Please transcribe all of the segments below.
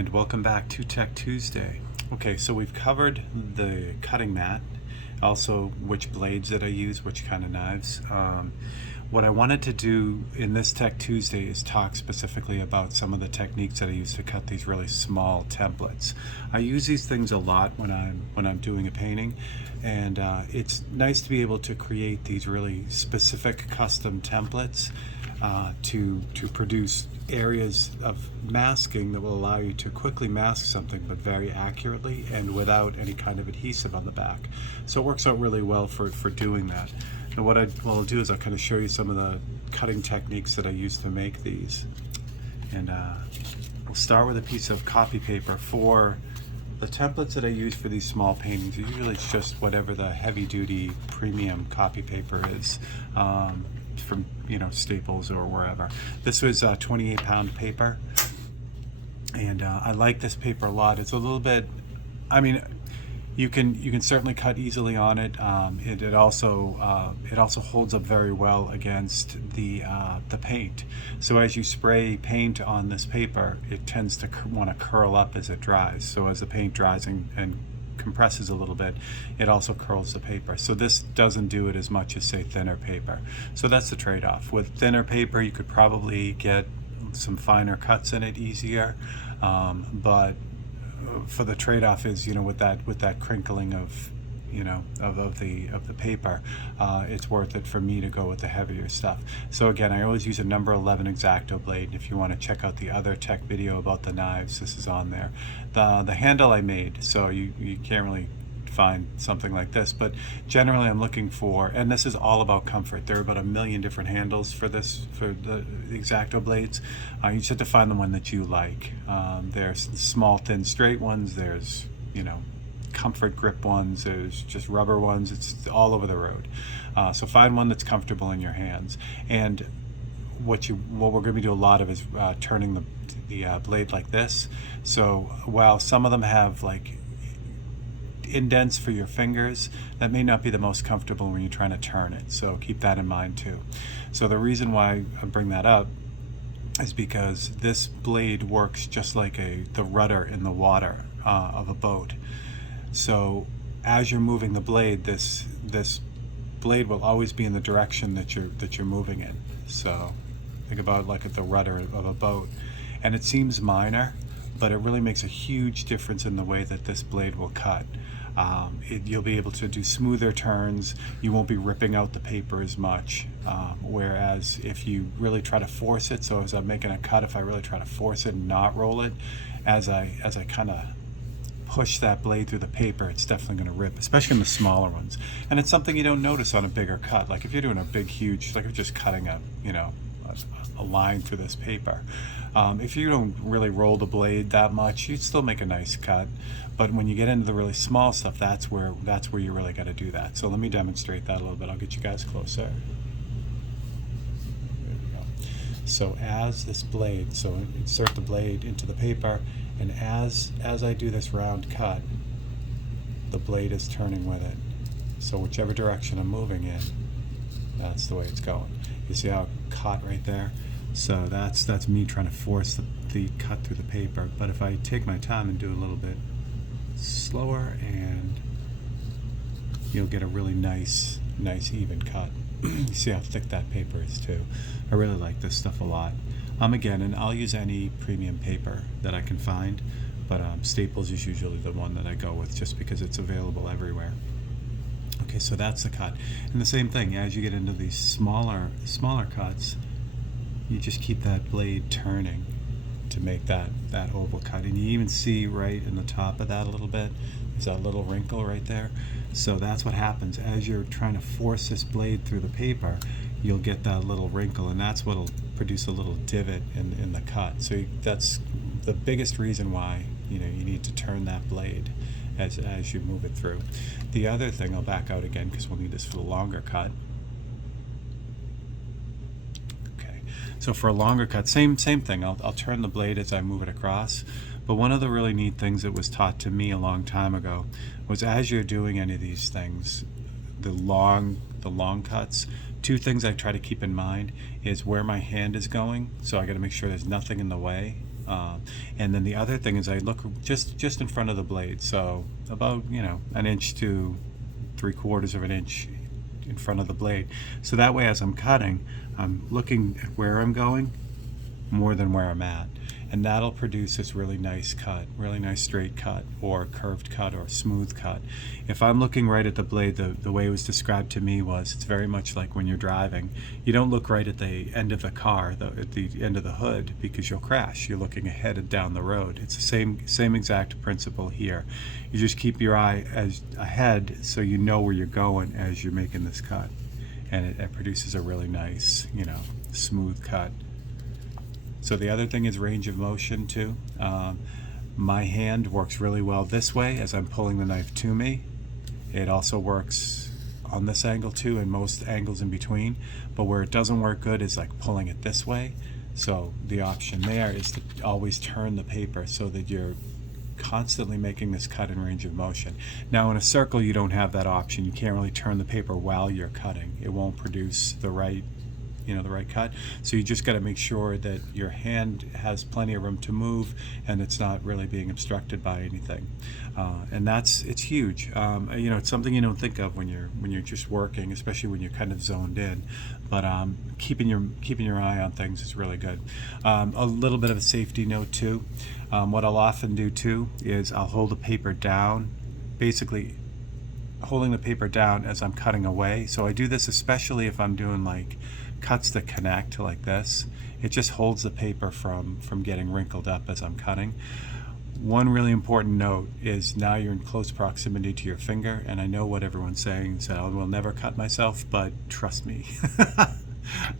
and welcome back to Tech Tuesday. Okay, so we've covered the cutting mat, also which blades that I use, which kind of knives. What I wanted to do in this Tech Tuesday is talk specifically about some of the techniques that I use to cut these really small templates. I use these things a lot when I'm doing a painting, and it's nice to be able to create these really specific custom templates to produce areas of masking that will allow you to quickly mask something, but very accurately and without any kind of adhesive on the back. So it works out really well for doing that. And what I'll do is I'll kind of show you some of the cutting techniques that I use to make these. And we'll start with a piece of copy paper. For the templates that I use for these small paintings, usually it's just whatever the heavy-duty premium copy paper is. From Staples or wherever. This was 28-pound paper, and I like this paper a lot. It's a little bit, you can certainly cut easily on it. It also holds up very well against the paint. So as you spray paint on this paper, it tends to want to curl up as it dries. So as the paint dries and compresses a little bit, it also curls the paper. So this doesn't do it as much as, say, thinner paper. So that's the trade-off. With thinner paper, you could probably get some finer cuts in it easier, but for the trade-off is, with that crinkling of the paper, it's worth it for me to go with the heavier stuff. So again, I always use a number 11 X-Acto blade. If you want to check out the other tech video about the knives, this is on there. The handle I made, so you can't really find something like this, but generally I'm looking for, and this is all about comfort. There are about 1 million different handles for the X-Acto blades. You just have to find the one that you like. There's small, thin, straight ones. There's comfort grip ones, there's just rubber ones. It's all over the road. So find one that's comfortable in your hands. And what we're going to be doing a lot of is turning the blade like this. So while some of them have like indents for your fingers, that may not be the most comfortable when you're trying to turn it. So keep that in mind too. So the reason why I bring that up is because this blade works just like the rudder in the water of a boat. So as you're moving the blade, this blade will always be in the direction that you're moving in. So think about it like at the rudder of a boat. And it seems minor, but it really makes a huge difference in the way that this blade will cut. You'll be able to do smoother turns. You won't be ripping out the paper as much. Whereas if you really try to force it, so as I'm making a cut, if I really try to force it and not roll it, as I kind of push that blade through the paper, it's definitely going to rip, especially in the smaller ones. And it's something you don't notice on a bigger cut. Like if you're doing a big, huge, like if you're just cutting a line through this paper. If you don't really roll the blade that much, you'd still make a nice cut. But when you get into the really small stuff, that's where you really got to do that. So let me demonstrate that a little bit. I'll get you guys closer. There we go. So as this blade, so insert the blade into the paper, and as I do this round cut, the blade is turning with it. So whichever direction I'm moving in, that's the way it's going. You see how it caught right there? So that's me trying to force the cut through the paper. But if I take my time and do a little bit slower, and you'll get a really nice even cut. You see how thick that paper is too. I really like this stuff a lot. Again, and I'll use any premium paper that I can find, but Staples is usually the one that I go with just because it's available everywhere. Okay, so that's the cut. And the same thing, as you get into these smaller cuts, you just keep that blade turning to make that oval cut. And you even see right in the top of that a little bit, there's that little wrinkle right there. So that's what happens. As you're trying to force this blade through the paper, you'll get that little wrinkle, and that's what'll produce a little divot in the cut. So that's the biggest reason why you need to turn that blade as you move it through. The other thing, I'll back out again because we'll need this for the longer cut. Okay, so for a longer cut, same thing. I'll turn the blade as I move it across. But one of the really neat things that was taught to me a long time ago was, as you're doing any of these things, the long cuts, two things I try to keep in mind is where my hand is going. So I got to make sure there's nothing in the way And then the other thing is I look just in front of the blade, so about, you know, an inch to 3/4 of an inch in front of the blade. So that way as I'm cutting, I'm looking at where I'm going more than where I'm at. And that'll produce this really nice cut, really nice straight cut, or curved cut, or smooth cut. If I'm looking right at the blade, the way it was described to me was, it's very much like when you're driving. You don't look right at the end of the car, at the end of the hood, because you'll crash. You're looking ahead and down the road. It's the same exact principle here. You just keep your eye ahead so you know where you're going as you're making this cut. And it produces a really nice, you know, smooth cut. So the other thing is range of motion too. My hand works really well this way as I'm pulling the knife to me. It also works on this angle too, and most angles in between. But where it doesn't work good is like pulling it this way. So the option there is to always turn the paper so that you're constantly making this cut in range of motion. Now in a circle you don't have that option. You can't really turn the paper while you're cutting. It won't produce the right, you know, the right cut. So you just got to make sure that your hand has plenty of room to move and it's not really being obstructed by anything. And it's huge. You know, it's something you don't think of when you're just working, especially when you're kind of zoned in. But keeping your eye on things is really good. A little bit of a safety note too. What I'll often do too is I'll hold the paper down, basically holding the paper down as I'm cutting away. So I do this especially if I'm doing like cuts that connect like this. It just holds the paper from getting wrinkled up as I'm cutting. One really important note is now you're in close proximity to your finger, and I know what everyone's saying, so I will never cut myself, but trust me.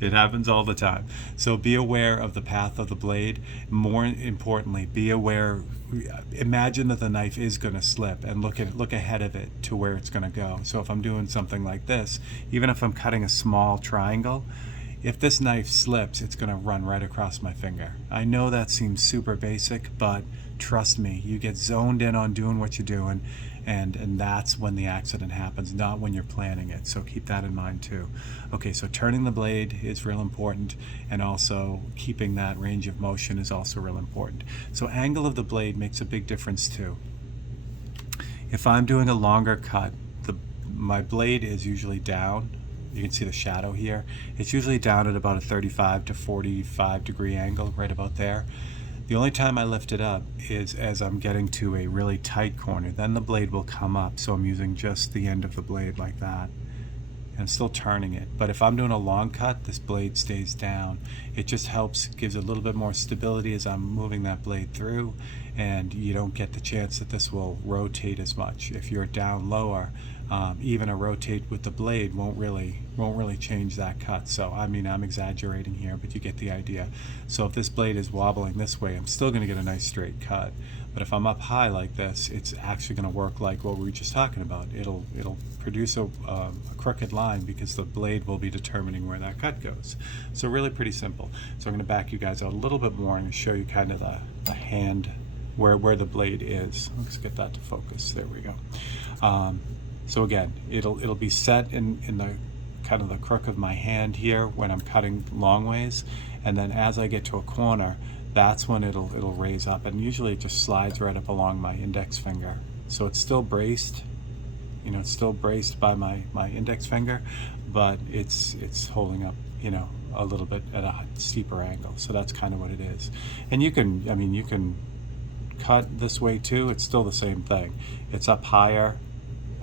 It happens all the time. So be aware of the path of the blade. More importantly, be aware, imagine that the knife is going to slip, and look ahead of it to where it's going to go. So if I'm doing something like this, even if I'm cutting a small triangle, if this knife slips, it's going to run right across my finger. I know that seems super basic, but trust me, you get zoned in on doing what you're doing, and that's when the accident happens, not when you're planning it. So keep that in mind too. Okay, so turning the blade is real important, and also keeping that range of motion is also real important. So angle of the blade makes a big difference too. If I'm doing a longer cut, my blade is usually down. You can see the shadow here. It's usually down at about a 35 to 45 degree angle, right about there. The only time I lift it up is as I'm getting to a really tight corner. Then the blade will come up, so I'm using just the end of the blade like that. And I'm still turning it. But if I'm doing a long cut, this blade stays down. It just helps, gives a little bit more stability as I'm moving that blade through, and you don't get the chance that this will rotate as much. If you're down lower, even a rotate with the blade won't really change that cut. So I mean, I'm exaggerating here, but you get the idea. So if this blade is wobbling this way, I'm still going to get a nice straight cut. But if I'm up high like this, it's actually going to work like what we were just talking about. It'll produce a crooked line because the blade will be determining where that cut goes. So really pretty simple. So I'm going to back you guys out a little bit more and show you kind of the hand where the blade is. Let's get that to focus. There we go. So again, it'll be set in the kind of the crook of my hand here when I'm cutting long ways, and then as I get to a corner, that's when it'll raise up, and usually it just slides right up along my index finger. So it's still braced, you know, it's still braced by my index finger, but it's holding up, you know, a little bit at a steeper angle. So that's kind of what it is. And you can cut this way too. It's still the same thing. It's up higher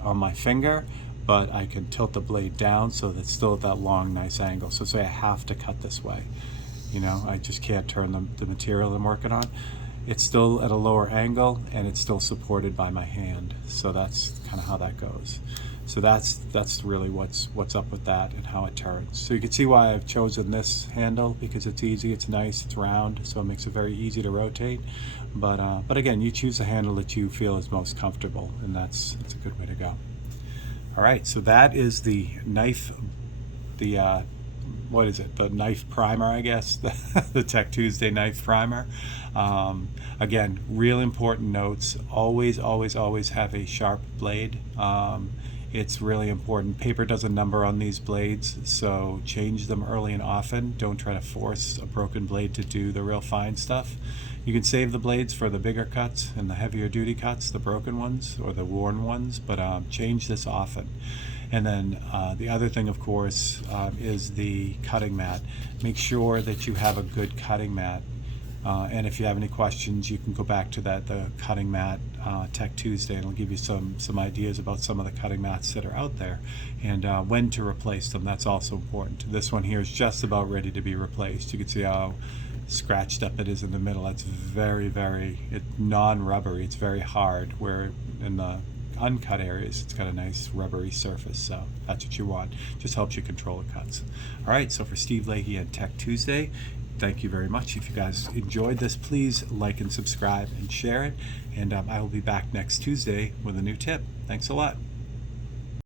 on my finger, but I can tilt the blade down so that it's still at that long, nice angle. So say I have to cut this way, you know, I just can't turn the material I'm working on. It's still at a lower angle, and it's still supported by my hand. So that's kind of how that goes. So that's really what's up with that and how it turns. So you can see why I've chosen this handle, because it's easy, it's nice, it's round, so it makes it very easy to rotate. But again, you choose the handle that you feel is most comfortable, and that's a good way to go. All right, so that is the knife, what is it? The knife primer, I guess, the Tech Tuesday knife primer. Again, real important notes. Always have a sharp blade. It's really important. Paper does a number on these blades, so change them early and often. Don't try to force a broken blade to do the real fine stuff. You can save the blades for the bigger cuts and the heavier duty cuts, the broken ones or the worn ones, but change this often. And then the other thing, of course, is the cutting mat. Make sure that you have a good cutting mat. And if you have any questions, you can go back to the cutting mat Tech Tuesday, and it'll give you some ideas about some of the cutting mats that are out there and when to replace them. That's also important. This one here is just about ready to be replaced. You can see how scratched up it is in the middle. It's very, non-rubbery. It's very hard, where in the uncut areas it's got a nice rubbery surface, so that's what you want. Just helps you control the cuts. All right, so for Steve Leahy and Tech Tuesday, thank you very much. If you guys enjoyed this, please like and subscribe and share it, and I will be back next Tuesday with a new tip. Thanks a lot.